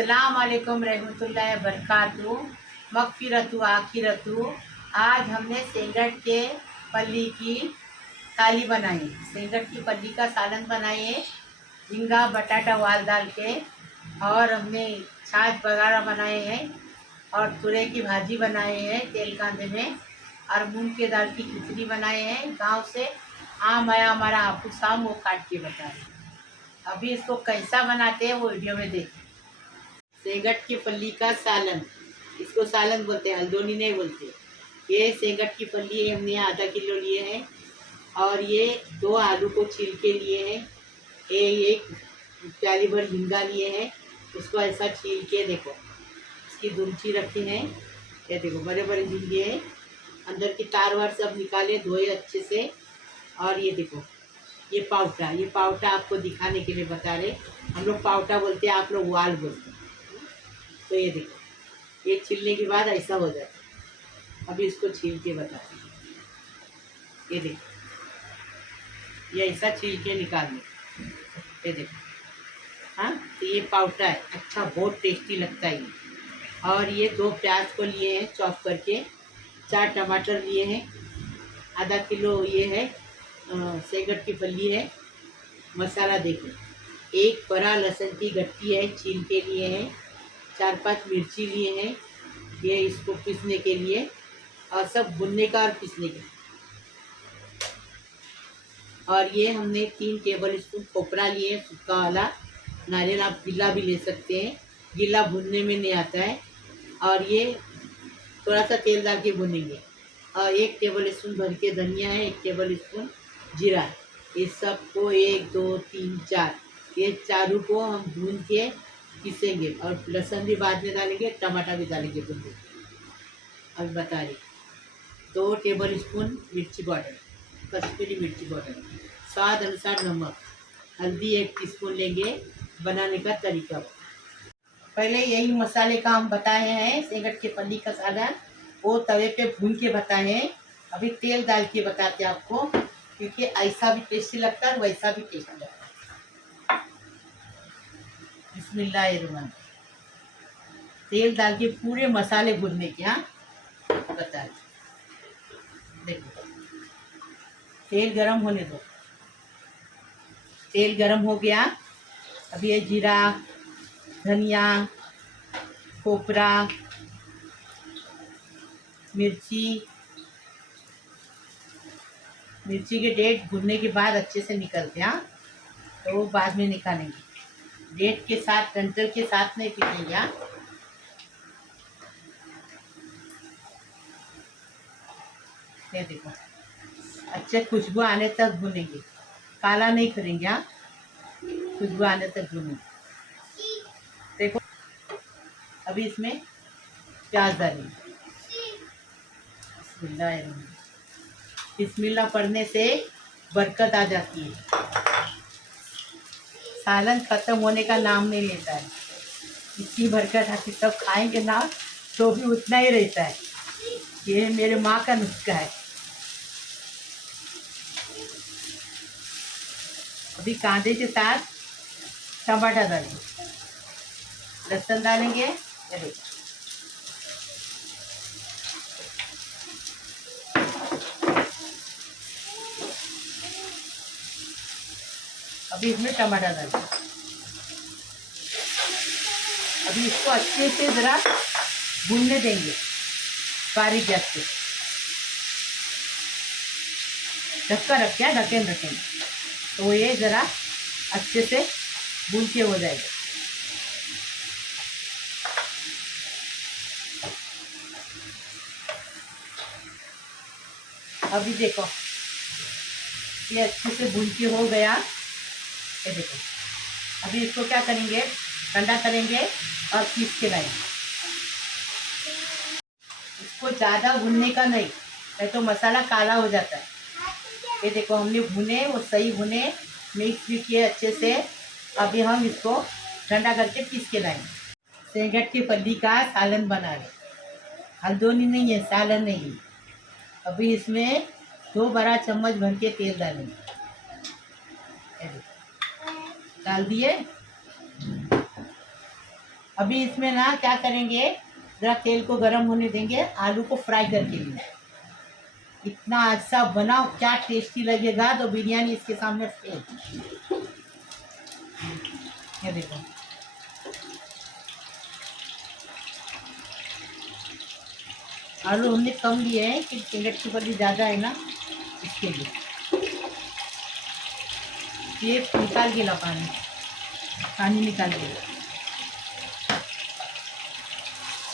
अस्सलाम वालेकुम रहमतुल्लाहि बरकातहू मगफिरतु आखिरतु। आज हमने सेंगट के पल्ली की थाली बनाई, सेंगट की पल्ली का सालन बनाए हैं, झींगा बटाटा वाल डाल के, और हमने छाछ बघारा बनाए हैं और तुरई की भाजी बनाए हैं तेल कांदे में, और मूंग के दाल की खिचड़ी बनाए हैं। गांव से आम आया हमारा हापुस आम, वो काट के बताए। अभी इसको कैसा बनाते हैं वो वीडियो में देखिए। सेंगट की पल्ली का सालन, इसको सालन बोलते हैं, हल्दोनी नहीं बोलते। ये सेंगट की पल्ली हमने आधा किलो लिए हैं, और ये 2 आलू को छील के लिए हैं, एक प्याली भर झींगा लिए हैं, उसको ऐसा छील के देखो इसकी दुमची रखी है। ये देखो बड़े बड़े झींगे हैं, अंदर की तार वार सब निकाले, धोए अच्छे से। और ये देखो ये पावटा आपको दिखाने के लिए बता रहे, हम लोग पावटा बोलते हैं, आप लोग वाल बोलते हैं। तो ये देखो ये छीलने के बाद ऐसा हो जाता है। अभी इसको छील के बताते हैं। ये देखो ये ऐसा छील के निकाल लो। ये देखो, हाँ, तो ये पावटा है, अच्छा बहुत टेस्टी लगता है ये। और ये 2 प्याज को लिए हैं चॉप करके, 4 टमाटर लिए हैं, आधा किलो ये है सेंगट की पल्ली है। मसाला देखो, 1 बड़ा लहसुन की गट्टी है, छील के लिए हैं, 4-5 मिर्ची लिए हैं, ये इसको पीसने के लिए, और सब भुनने का और पीसने का। और ये हमने 3 टेबल स्पून खोपरा लिए हैं, सूखा वाला। नारियल आप गीला भी ले सकते हैं, गीला भुनने में नहीं आता है। और ये थोड़ा सा तेल डाल के भुनेंगे। और 1 टेबल स्पून भर के धनिया है, 1 टेबल स्पून जीरा है। इस सब को 1 2 3 4 ये चारों को हम भून के पीसेंगे, और लहसुन भी बाद में डालेंगे, टमाटर भी डालेंगे भून के। अब बता रही 2 टेबल स्पून मिर्ची पाउडर, कश्मीरी मिर्ची पाउडर, स्वाद अनुसार नमक, हल्दी 1 टीस्पून लेंगे। बनाने का तरीका पहले यही मसाले का हम बताए हैं। सेंगट के पल्ली का सालन वो तवे पे भून के बताए हैं, अभी तेल डाल के बताते हैं आपको, क्योंकि ऐसा भी टेस्टी लगता है, वैसा भी टेस्टी लगता है। बिस्मिल्लाहिर्रहमान, तेल डाल के पूरे मसाले भूनने के। हाँ बता देखो, तेल गरम होने दो। तेल गरम हो गया, अभी ये जीरा, धनिया, खोपरा, मिर्ची के डेट भुनने के बाद अच्छे से निकलते हैं। हाँ, तो वो बाद में निकालेंगे, डेट के साथ, डंठल के साथ नहीं पीसेंगे। हाँ, ये देखो अच्छे खुशबू आने तक भुनेंगे, काला नहीं करेंगे। हाँ, खुशबू आने तक भुनेंगे। देखो अभी इसमें प्याज डालेंगे। बिस्मिल्लाह पढ़ने से बरकत आ जाती है। सालन खत्म होने का नाम नहीं लेता है, इतनी बरकत आती, सब खाएंगे ना तो भी उतना ही रहता है। ये मेरे माँ का नुस्खा है। अभी कांदे के साथ टमाटर डालेंगे, लहसुन डालेंगे। ये देखो अभी इसमें टमाटर डालेंगे। अभी इसको अच्छे से ज़रा भूनने देंगे, बारीक गैस पे ढक्का रखें, ढकेंगे तो ये ज़रा अच्छे से भून के हो जाएगा। अभी देखो ये अच्छे से भून के हो गया। ये देखो अभी इसको क्या करेंगे, ठंडा करेंगे और पीस के लाएंगे। इसको ज़्यादा भूनने का नहीं तो मसाला काला हो जाता है। ये देखो हमने भुने, वो सही भुने, मिक्स भी किए अच्छे से। अभी हम इसको ठंडा करके पीस के लाएंगे। सेंगट की पल्ली का सालन बना रहे, हल्दोनी नहीं है, सालन नहीं। अभी इसमें 2 बड़ा चम्मच भर के तेल डालेंगे। डाल दिए। अभी इसमें ना क्या करेंगे, जरा तेल को गर्म होने देंगे, आलू को फ्राई करके लिए। इतना अच्छा बनाओ, क्या टेस्टी लगेगा, तो बिरयानी इसके सामने फेल। ये देखो, आलू हमने कम लिए हैं कि सिंगट की पत्ती ज़्यादा है ना, इसके लिए। ये निकाल के ला पानी, पानी निकाल के।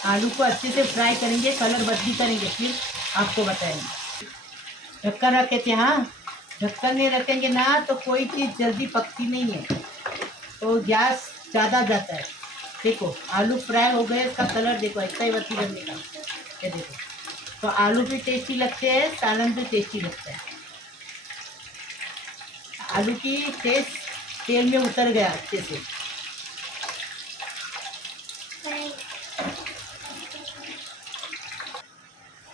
आलू को अच्छे से फ्राई करेंगे, कलर बदली करेंगे, फिर आपको बताएंगे। ढक्कन रखे थे, हाँ। ढक्कन नहीं रखेंगे ना तो कोई चीज़ जल्दी पकती नहीं है, तो गैस ज़्यादा जाता है। देखो आलू फ्राई हो गए, इसका कलर देखो ऐसा ही बत्ती बनने का। ये देखो, तो आलू भी टेस्टी लगते हैं, सालन भी टेस्टी लगता है। आलू की टेस्ट तेल में उतर गया अच्छे से।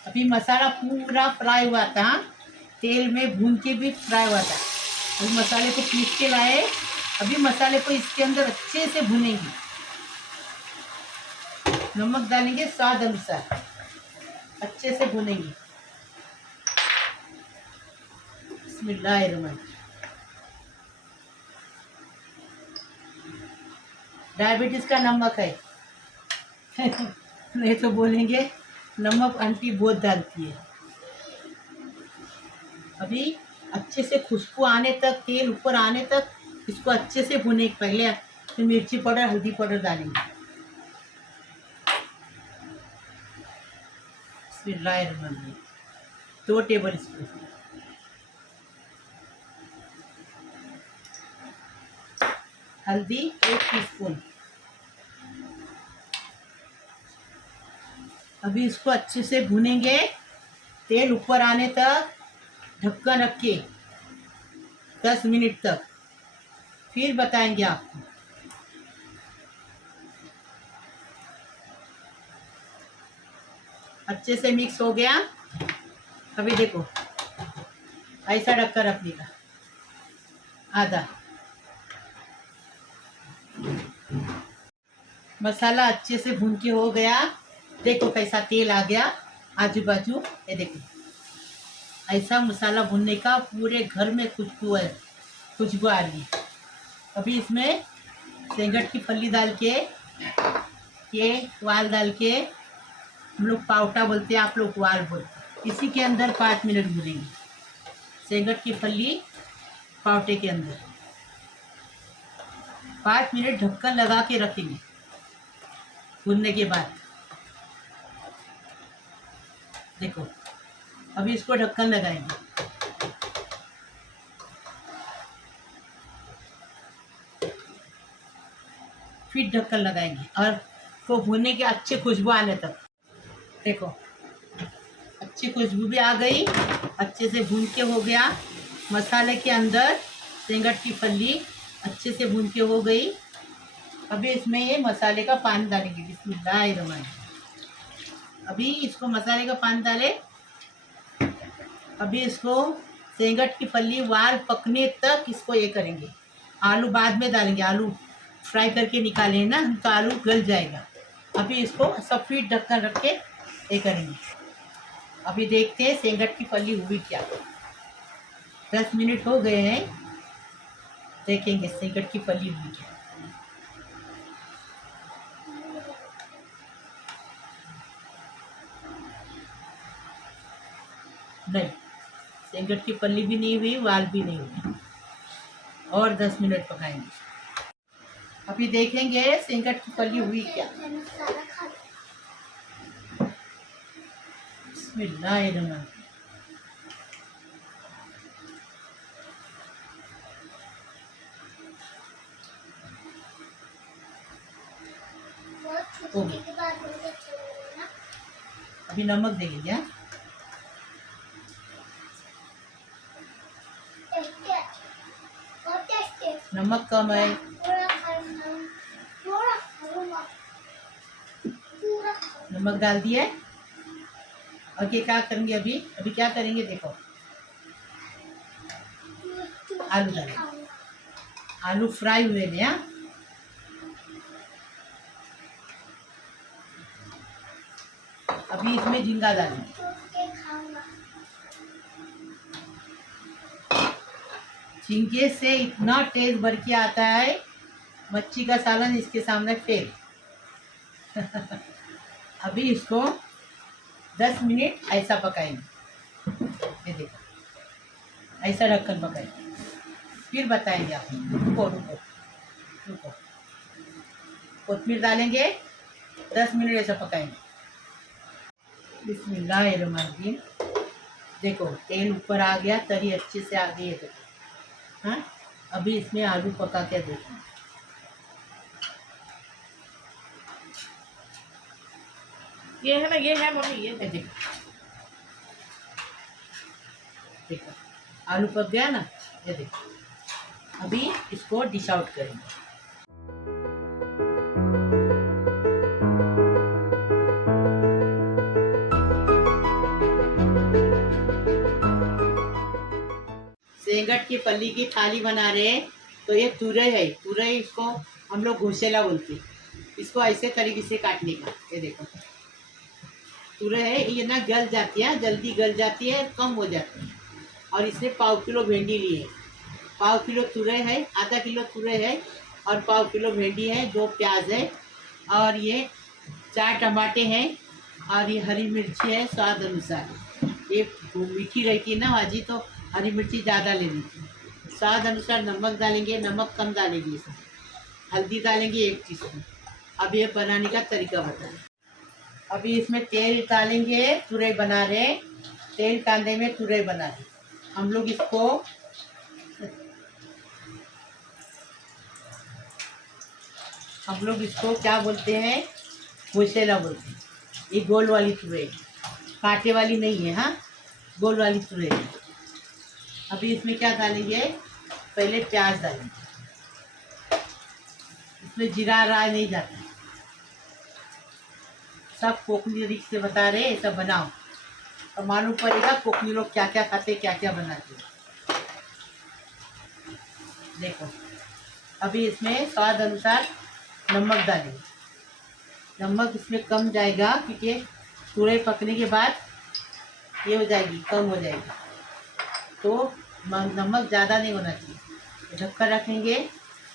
अभी मसाला पूरा फ्राई हुआ था, तेल में भून के भी फ्राई हुआ था। अभी मसाले को पीस के लाए, अभी मसाले को इसके अंदर अच्छे से भुनेंगे। नमक डालेंगे स्वाद अनुसार, अच्छे से भुनेंगे। बिस्मिल्लाहिर्रहमानिर्रहीम। डायबिटीज का नमक है नहीं तो बोलेंगे नमक आंटी बहुत डालती है। अभी अच्छे से खुशबू आने तक, तेल ऊपर आने तक इसको अच्छे से भुने। पहले फिर मिर्ची पाउडर, हल्दी पाउडर डालेंगे। बिस्मिल्लाहिर्रहमानिर्रहीम। 2 टेबल स्पून। हल्दी 1 टीस्पून। अभी इसको अच्छे से भुनेंगे, तेल ऊपर आने तक ढक्कन रख के 10 मिनट तक, फिर बताएंगे आपको। अच्छे से मिक्स हो गया। अभी देखो ऐसा ढक्कन रखने का, आधा। मसाला अच्छे से भून के हो गया, देखो कैसा तेल आ गया आजू बाजू। ये देखो ऐसा मसाला भूनने का, पूरे घर में खुशबू है, खुशबू आ रही है। अभी इसमें सेंगट की फली डाल के, ये वाल डाल के, हम लोग पावटा बोलते हैं, आप लोग वाल बोलते हैं। इसी के अंदर 5 मिनट भूनेंगे, सेंगट की फली पावटे के अंदर 5 मिनट ढक्कन लगा के रखेंगे। भूनने के बाद देखो, अभी इसको ढक्कन लगाएंगे। फिर ढक्कन लगाएंगे और को भूनने के अच्छे खुशबू आने तक। देखो अच्छी खुशबू भी आ गई, अच्छे से भून के हो गया। मसाले के अंदर सेंगट की फली अच्छे से भून के हो गई। अभी इसमें ये मसाले का पानी डालेंगे। बिस्मिल्लाहिर्रहमानिर्रहीम। अभी इसको मसाले का पानी डाले। अभी इसको सेंगट की फली वाल पकने तक इसको ये करेंगे। आलू बाद में डालेंगे, आलू फ्राई करके निकाले ना तो आलू गल जाएगा। अभी इसको सब फिर ढक्कन रख के ये करेंगे। अभी देखते हैं सेंगट की फली हुई क्या। 10 मिनट हो गए हैं, देखेंगे सेंगट की फली हुई क्या। नहीं, सेंगट की फली भी नहीं हुई, वाल भी नहीं हुई। और 10 मिनट पकाएंगे। अभी देखेंगे सेंगट की फली हुई क्या। बिस्मिल्लाहिर्रहमानिर्रहीम। हो गया। अभी नमक देंगे क्या। नमक कम है। नमक डाल दिया। और ये क्या करेंगे, अभी अभी क्या करेंगे देखो, आलू डालेंगे। आलू फ्राई हुए हैं। इसमें झींगा डालेंगे। झींगे से इतना टेस्ट भर के आता है, मच्छी का सालन इसके सामने फेल। अभी इसको 10 मिनट ऐसा पकाएंगे। ये देखो, ऐसा ढक्कन पकाएंगे, फिर बताएंगे आपको। रुको रुको रुको, कोथिमीर डालेंगे, 10 मिनट ऐसा पकाएंगे। बिस्मिल्लाहिर्रहमानिर्रहीम। देखो तेल ऊपर आ गया, तरी अच्छे से आ गई है। देखो हाँ, अभी इसमें आलू पका के देखो। ये है ना, ये है मम्मी, ये देखो देखो आलू पक गया ना, ये देखो। अभी इसको डिश आउट करेंगे। सेंगट की पल्ली की थाली बना रहे हैं। तो ये तुरई है, तुरई इसको हम लोग घोसेला बोलते हैं। इसको ऐसे तरीके से काटने का। ये देखो तुरई है, ये ना गल जाती है, जल्दी गल जाती है, कम हो जाती है। और इसमें 1/4 किलो भिंडी ली है। 1/4 किलो तुरई है, आधा किलो तुरई है, और 1/4 किलो भिंडी है, 2 प्याज है, और ये 4 टमाटे हैं, और ये हरी मिर्ची है स्वाद अनुसार। ये मीठी रहती है ना भाजी, तो हरी मिर्ची ज़्यादा लेनी थी। स्वाद अनुसार नमक डालेंगे, नमक कम डालेंगे इसमें। हल्दी डालेंगे 1 टीस्पून। अब ये बनाने का तरीका बताएं। अभी इसमें तेल डालेंगे, तुरई बना रहे, तेल कांदे में तुरई बना रहे हम लोग। इसको क्या बोलते हैं, घोसेला बोलते हैं। ये गोल वाली तुरई, कांटे वाली नहीं है। हाँ, गोल वाली तुरई है। अभी इसमें क्या डालेंगे, पहले प्याज डालेंगे। इसमें जीरा राय नहीं जाता, सब कोकनी रीत से बता रहे, ऐसा बनाओ तो मालूम पड़ेगा कोकनी लोग क्या क्या खाते, क्या क्या बनाते। देखो अभी इसमें स्वाद अनुसार नमक डालेंगे। नमक इसमें कम जाएगा, क्योंकि तुरई पकने के बाद ये हो जाएगी, कम हो जाएगी, तो नमक ज़्यादा नहीं होना चाहिए। ढक्कन रखेंगे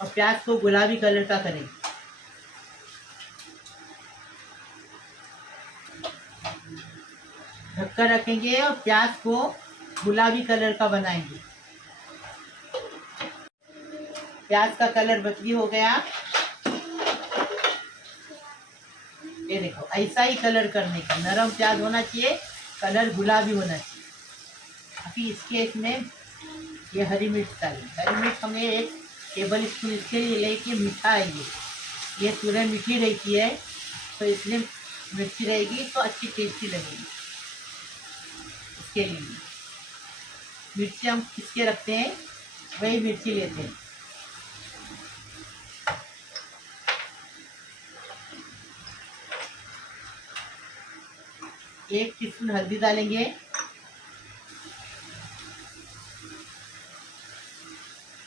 और प्याज को गुलाबी कलर का करेंगे। ढक्कन रखेंगे और प्याज को गुलाबी कलर का बनाएंगे। प्याज का कलर बदली हो गया। ये देखो ऐसा ही कलर करने का, नरम प्याज होना चाहिए, कलर गुलाबी होना चाहिए। अभी इसमें ये हरी मिर्च डालें। हरी मिर्च हमें 1 टेबल स्पून इसके लिए लेके, मीठा है ये तुरई मीठी रहती है, तो इसलिए मिर्ची रहेगी तो अच्छी टेस्टी लगेगी। इसके लिए मिर्ची हम किसके रखते हैं, वही मिर्ची लेते हैं। एक टीस्पून हल्दी डालेंगे।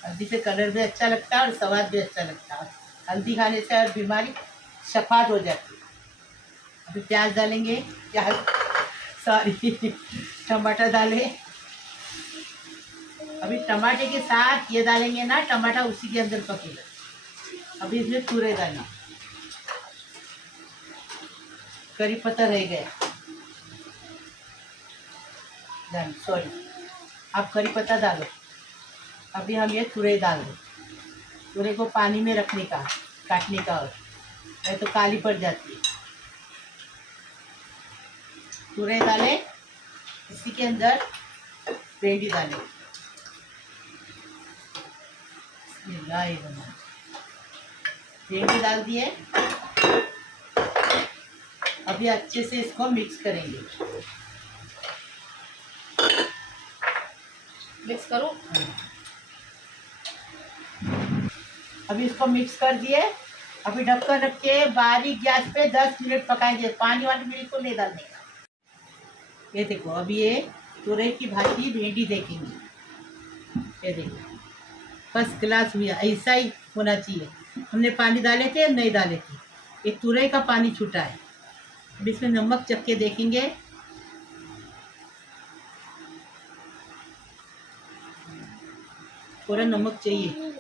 हल्दी से कलर भी अच्छा लगता है और स्वाद भी अच्छा लगता है। हल्दी खाने से और बीमारी शफात हो जाती है। अभी प्याज डालेंगे, प्याज सॉरी टमाटर डालें। अभी टमाटे के साथ ये डालेंगे ना, टमाटर उसी के अंदर पकेगा। अभी इसमें तुरई डालें। करी पत्ता रह गया, सॉरी, आप करी पत्ता डालो। अभी हम ये तुरई डाल दें। तुरई को पानी में रखने का, काटने का, और नहीं तो काली पड़ जाती है। तुरई डालें, इसी के अंदर भिंडी डालें। भिंडी डाल दिए। अभी अच्छे से इसको मिक्स करेंगे। मिक्स करो। अभी इसको मिक्स कर दिए। अभी ढक्कन रख के बारीक गैस पे 10 मिनट पकाएंगे। पानी वाली मिर्च को नहीं डालने का। ये देखो अभी ये तुरई की भाजी भिंडी देखेंगे। ये देखो फर्स्ट क्लास हुआ, ऐसा ही होना चाहिए। हमने पानी डाले थे, नहीं डाले थे, ये तुरई का पानी छूटा है। अब इसमें नमक चख के देखेंगे, थोड़ा नमक चाहिए।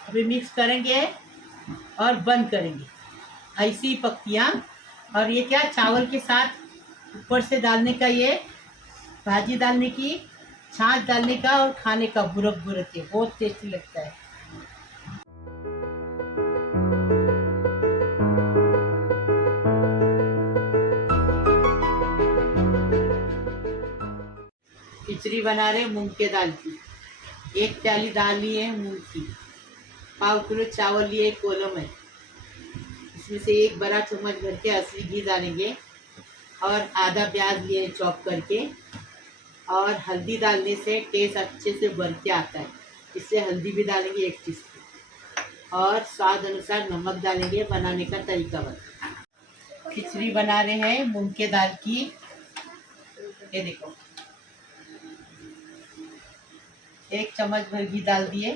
अभी मिक्स करेंगे और बंद करेंगे। ऐसी पकतियाँ। और ये क्या चावल के साथ ऊपर से डालने का, ये भाजी डालने की, छाछ डालने का और खाने का बुरक बुरक के बहुत टेस्टी लगता है। खिचड़ी बना रहे मूंग के दाल की। 1 प्याली दाल लिए है मूंग की, 1/4 किलो चावल लिए कोलम है। इसमें से 1 बड़ा चम्मच भर के असली घी डालेंगे और आधा प्याज लिए चॉप करके। और हल्दी डालने से टेस्ट अच्छे से बढ़ के आता है, इसलिए हल्दी भी डालेंगे 1 टीस्पून। और स्वाद अनुसार नमक डालेंगे। बनाने का तरीका बता। खिचड़ी बना रहे हैं मूंग के दाल की। ये देखो 1 चम्मच भर घी डाल दिए।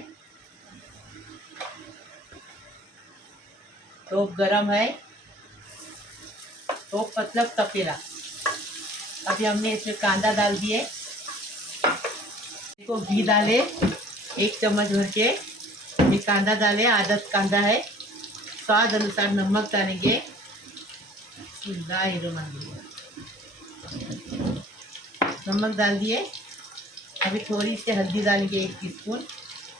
तो गरम है, तो मतलब तपेला। अभी हमने इसमें कांदा डाल दिए। देखो घी डाले 1 चम्मच भर के, ये कांदा डाले, आधा कांदा है। स्वाद अनुसार नमक डालेंगे। नमक डाल दिए। अभी थोड़ी सी हल्दी डालेंगे 1 टीस्पून।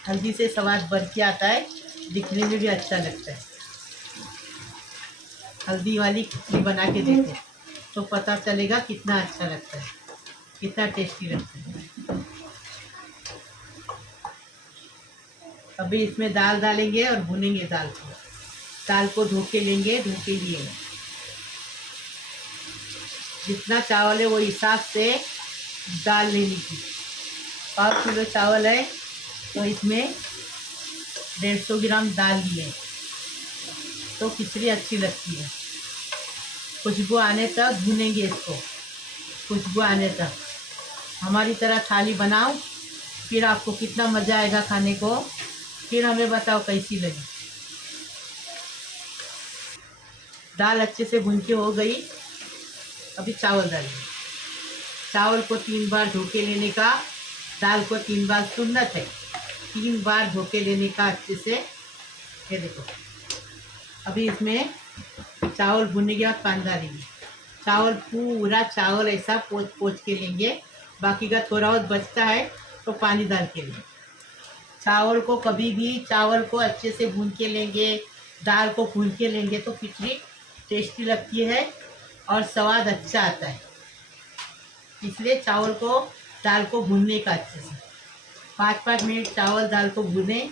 हल्दी से स्वाद बढ़ के आता है, दिखने में भी अच्छा लगता है। हल्दी वाली खिचड़ी बना के देखो तो पता चलेगा कितना अच्छा लगता है, कितना टेस्टी लगता है। अभी इसमें दाल डालेंगे और भुनेंगे दाल को। दाल को धो के लेंगे, धो के लिए जितना चावल है वो हिसाब से दाल लेने की। 1/4 किलो चावल है तो इसमें 150 ग्राम दाल लिए, तो खिचड़ी अच्छी लगती है। खुशबू आने तक भुनेंगे इसको, खुशबू आने तक। हमारी तरह थाली बनाओ, फिर आपको कितना मज़ा आएगा खाने को। फिर हमें बताओ कैसी लगी। दाल अच्छे से भुन के हो गई। अभी चावल डालेंगे। चावल को 3 बार धो के लेने का, दाल को 3 बार, सुन्नत है 3 बार धो के लेने का अच्छे से। ये देखो अभी इसमें चावल भुनने के बाद पानी डालेंगे। चावल पूरा चावल ऐसा पोंछ पोंछ के लेंगे, बाकी का थोड़ा बहुत बचता है तो पानी डाल के लेंगे। चावल को कभी भी चावल को अच्छे से भून के लेंगे, दाल को भून के लेंगे तो खिचड़ी टेस्टी लगती है और स्वाद अच्छा आता है। इसलिए चावल को दाल को भूनने का अच्छे से 5-5 मिनट चावल दाल को भूने।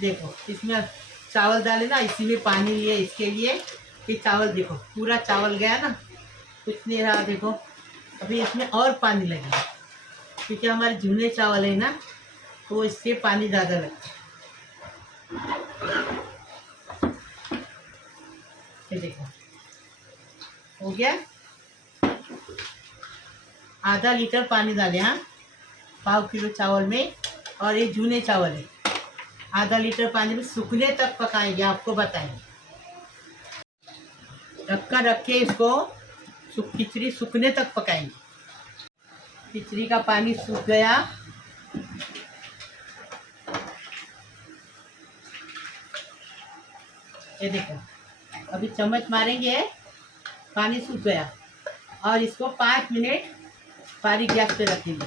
देखो इसमें चावल डाले ना, इसी में पानी लिए इसके लिए कि चावल देखो पूरा चावल गया ना, कुछ नहीं रहा। देखो अभी इसमें और पानी लगेगा क्योंकि हमारे झुने चावल है ना, तो इससे पानी ज़्यादा लगता है। ये देखो हो गया। आधा लीटर पानी डालें। हाँ 1/4 किलो चावल में, और ये झुने चावल है। आधा लीटर पानी में सूखने तक पकाएंगे, आपको बताएंगे। ढक्कन रख के इसको खिचड़ी सूखने तक पकाएंगे। खिचड़ी का पानी सूख गया। ये देखो अभी चम्मच मारेंगे, पानी सूख गया। और इसको 5 मिनट बारीक गैस पे रखेंगे,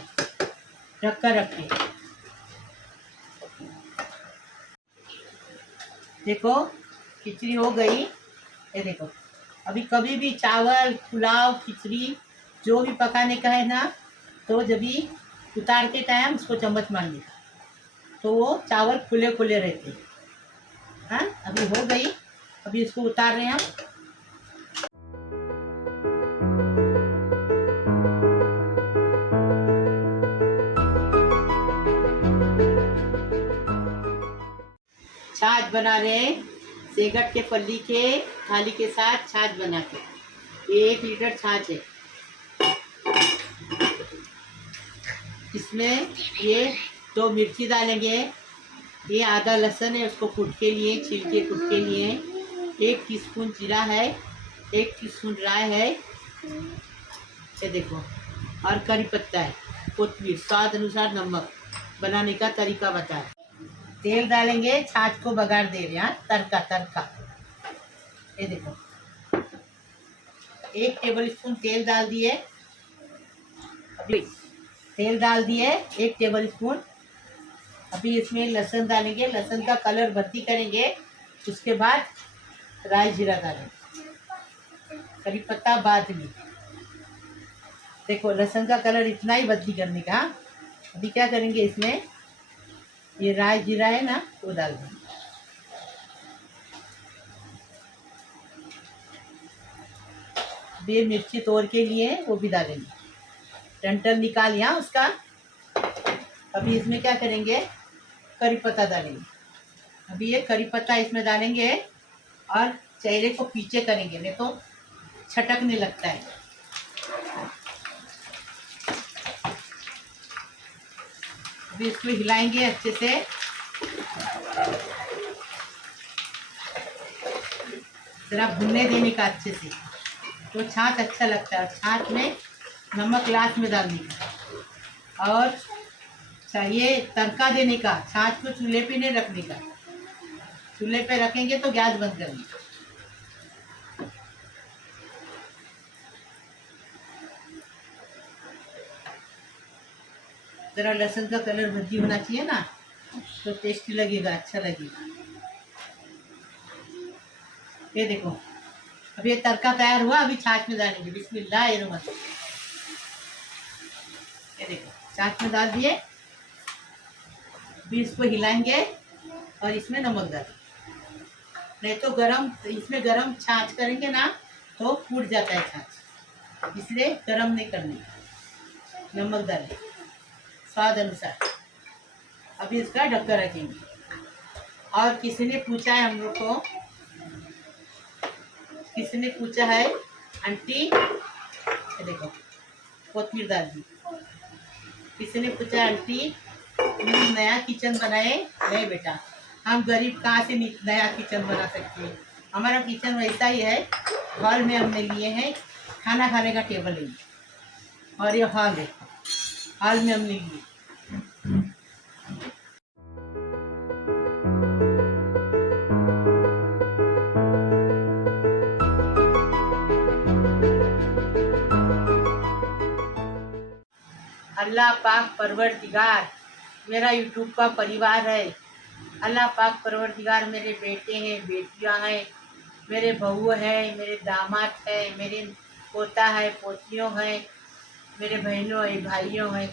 ढक्कन रख के। देखो खिचड़ी हो गई। ये देखो अभी कभी भी चावल, पुलाव, खिचड़ी जो भी पकाने का है ना, तो जब भी उतारते टाइम उसको चम्मच मारने का, तो वो चावल खुले खुले रहते हैं। हाँ अभी हो गई। अभी इसको उतार रहे हैं हम। छाछ बना रहे हैं सेंगट के पल्ली के थाली के साथ। छाछ बना के, ये 1 लीटर छाछ है। इसमें ये 2 मिर्ची डालेंगे, ये आधा लहसुन है उसको कूट के लिए, छिल के कूट के लिए। 1 टीस्पून जीरा है, 1 टीस्पून राई है, ये देखो, और करी पत्ता है, कोतमीर, स्वाद अनुसार नमक। बनाने का तरीका बताए। तेल डालेंगे, छाछ को बघार दे रहे हैं, तड़का तड़का। ये देखो 1 टेबल स्पून तेल डाल दिए। अभी तेल डाल दिए 1 टेबल स्पून। अभी इसमें लहसुन डालेंगे, लहसुन का कलर बत्ती करेंगे। उसके बाद राई जीरा डालेंगे, करी पत्ता बाद में। देखो लहसुन का कलर इतना ही बदली करने का। अभी क्या करेंगे, इसमें ये राई जीरा है ना, वो डाल देंगे। ये मिर्ची तोड़ के लिए वो भी डालेंगे, डंठल निकाल यहाँ उसका। अभी इसमें क्या करेंगे, करी पत्ता डालेंगे। अभी ये करी पत्ता इसमें डालेंगे और चेहरे को पीछे करेंगे, नहीं तो छटकने लगता है। अभी इसको हिलाएंगे अच्छे से। जरा भुनने देने का अच्छे से, तो छाछ अच्छा लगता है। और छाछ में नमक लास्ट में डालने का, और चाहिए तड़का देने का। छाछ को चूल्हे पे नहीं रखने का, चूल्हे पे रखेंगे तो गैस बंद करनी का। जरा लहसुन का कलर बदली होना चाहिए ना, तो टेस्टी लगेगा, अच्छा लगेगा। ये देखो अभी ये तड़का तैयार हुआ। अभी छाछ में डालेंगे, बिस्मिल्लाहिर्रहमानिर्रहीम। ये देखो छाछ में डाल दिए। अभी इसको हिलाएंगे और इसमें नमक डालेंगे, नहीं तो गरम, इसमें गरम छाछ करेंगे ना तो फूट जाता है छाछ, इसलिए गरम नहीं करनी। नमक डालें स्वाद अनुसार। अभी इसका ढक्कन रखेंगे। और किसी ने पूछा है हम लोग को, किसी ने पूछा है आंटी, ये देखो कोतमीर डाल दी। किसी ने पूछा आंटी नया किचन बनाए। नहीं बेटा, हम गरीब कहाँ से नया किचन बना सकते हैं। हमारा किचन वैसा ही है। हॉल में हमने लिए हैं, खाना खाने का टेबल है, और ये हॉल है, हॉल में हमने लिए। अल्लाह पाक परवरदिगार मेरा यूट्यूब का परिवार है। अल्लाह पाक परवरदिगार मेरे बेटे हैं, बेटियां हैं, मेरे बहू है, मेरे दामाद है, मेरे पोता है, पोतियों हैं, मेरे बहनों है, भाइयों हैं।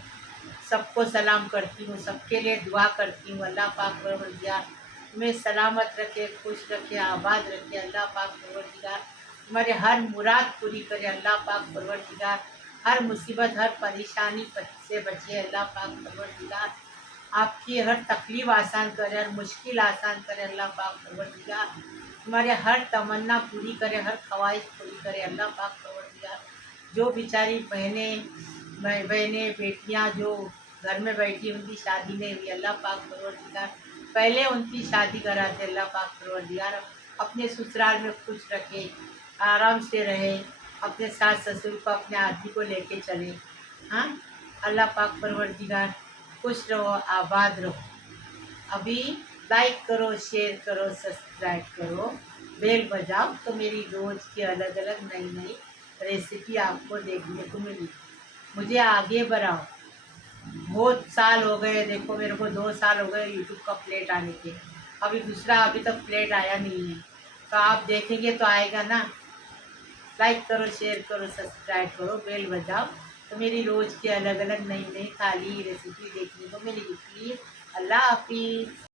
सबको सलाम करती हूँ, सबके लिए दुआ करती हूँ। अल्लाह पाक परवरदिगार तुम्हें सलामत रखे, खुश रखे, आबाद रखे। अल्लाह पाक परवरदिगार तुम्हारे हर मुराद पूरी करे। अल्लाह पाक परवरदिगार हर मुसीबत, हर परेशानी से बचे। अल्लाह पाक परवरदिगार आपकी हर तकलीफ आसान करे, हर मुश्किल आसान करे। अल्लाह पाक परवरदिगार तुम्हारे हर तमन्ना पूरी करे, हर ख्वाहिश पूरी करे। अल्लाह पाक परवरदिगार जो बेचारी बहनें बेटियां जो घर में बैठी, उनकी शादी नहीं हुई, अल्लाह पाक परवरदिगार पहले उनकी शादी करा दे। अल्लाह पाक परवरदिगार अपने ससुराल में खुश रखे, आराम से रहे, अपने सास ससुर को, अपने आदमी को लेके चले। हाँ, अल्लाह पाक परवरदिगार खुश रहो, आबाद रहो। अभी लाइक करो, शेयर करो, सब्सक्राइब करो, बेल बजाओ, तो मेरी रोज़ की अलग अलग नई नई रेसिपी आपको देखने को मिली। मुझे आगे बढ़ाओ। बहुत साल हो गए, देखो मेरे को 2 साल हो गए यूट्यूब का प्लेट आने के। अभी दूसरा अभी तक प्लेट आया नहीं है, तो आप देखेंगे तो आएगा ना। लाइक करो, शेयर करो, सब्सक्राइब करो, बेल बजाओ, तो मेरी रोज़ की अलग अलग नई नई थाली रेसिपी देखने को मिलेगी। प्लीज़, अल्लाह हाफिज़।